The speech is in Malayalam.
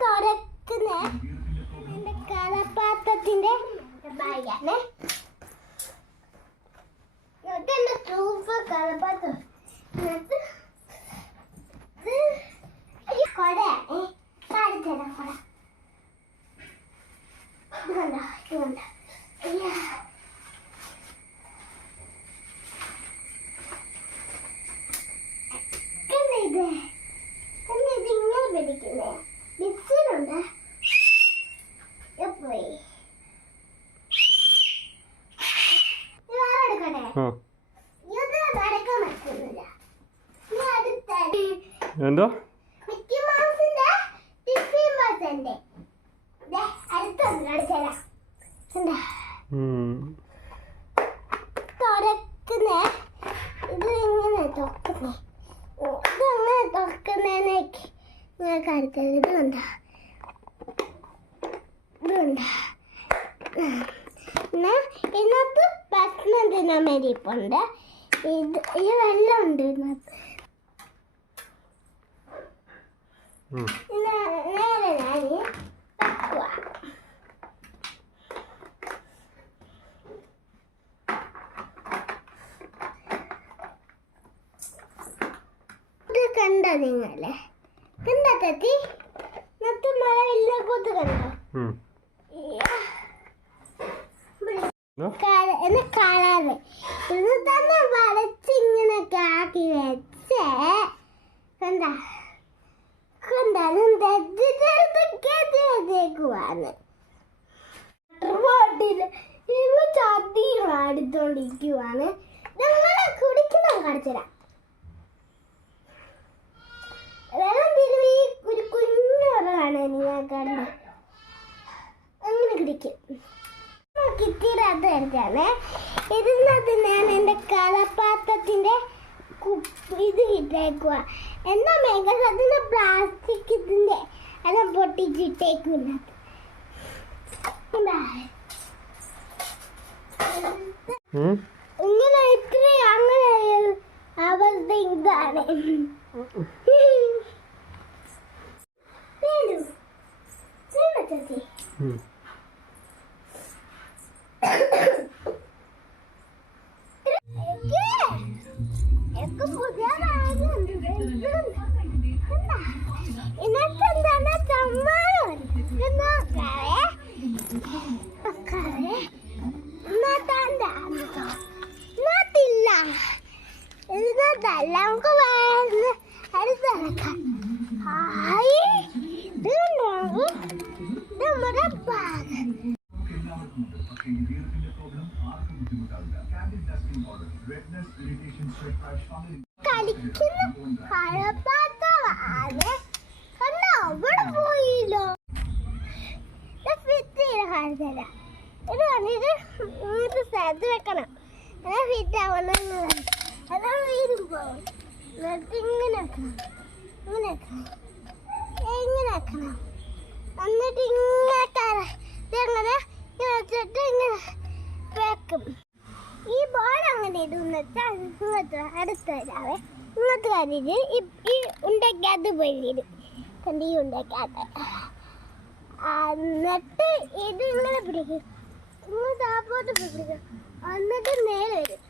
തുറക്കുന്ന. എന്റെ കളപ്പാത്രത്തിന്റെ ബാഗാണ് സൂപ്പർ കളപ്പാത്രം എന്നിട്ട് ഇത്. ഈ കൊട ഏ കാണിച്ചുതരാം കൊട ഇത് കണ്ടോ ഇത് കണ്ടോ അയ്യാ കണ്ടോ ഇത് കണ്ടോ ഇത് ഇങ്ങനെ പിടിക്കുന്നേ മിക്സിയിലുണ്ട് പോയി എടുക്കട്ടെ ആ ഇത് നടക്കാൻ പറ്റുന്നില്ല ഇനി അടുത്ത എന്താ? കാണിച്ചുതരാം. കണ്ടോ? ഉം. തുറക്കുന്നേ. ഇത് ഇങ്ങനെ മരിപ്പുണ്ട് ഇത് ഈ വെള്ളം ഉം. നേരെ ഞാൻ വെക്കുക കണ്ടോ നിങ്ങളെ? കണ്ടോ തത്തി? ഇന്നത്തെ മഴ വലിയ കൊത്ത് കണ്ടോ ഉം. ഇയ്യാ. എന്താ? കള- എന്നെ കളറ് ഇത് തന്നെ ഇവ ഞങ്ങളെ കുടിക്കണം കാണിച്ചുതരാം. കിട്ടിയത് ഇരുന്നത് ഞാൻ എന്റെ കളപ്പാത്രത്തിന്റെ ഇത് കിട്ടേക്കുക എന്നാ മേഘസ് അതിന്റെ പ്ലാസ്റ്റിക് ഇതിന്റെ എല്ലാം പൊട്ടിച്ചിട്ടേക്കും ഉം. ഇങ്ങനെ ഇത്ര അങ്ങനെ അവസ്ഥ ഇതാണ്. ചേച്ചി. ബാഗുണ്ട്. എന്താ? ഇതിനകത്തെന്താണ് സമ്മാനം? ഇത് നോക്കാവേ. നോക്കാവേ. ഇതിനകത്താണ്ടാ? ഇതിനകത്തില്ല. ഇതിനകത്തല്ല. നമുക്ക് വേറെ അടുത്ത് നടക്കാം. ഹായ്. ഇത് നോക്കൂ. ഇത് കാണിച്ചുതരാം ഇത് വന്നിട്ട് ഇങ്ങനത്തെ സ്ഥലത്ത് വെക്കണം. എന്നാൽ ഫിറ്റ് ആവണം അതാ വീടും പോകും എന്നിട്ട് ഇങ്ങനെ വെക്കണം. ഇങ്ങനെ വെക്കണം. ഇങ്ങനെ വെക്കണം. എന്നിട്ട് ഇങ്ങനെ ഇതങ്ങനെ വെച്ചിട്ട് ഇങ്ങനെ വെക്കും. ഈ ബോൾ അങ്ങനെ ഇടുന്നിട്ട് ഇങ്ങോട്ട് അടുത്ത് വരാവേ. ഇങ്ങോട്ട് കണ്ടിട്ട് ഈ ഈ പോയി കണ്ട് ഈ ഉണ്ടയ്ക്കകത്ത്? എന്നിട്ട് ഇത് ഇങ്ങനെ പിടിക്കും. ഇങ്ങോട്ട് താപ്പോട്ട് പിടിക്കും. എന്നിട്ട് നേരെ വരും.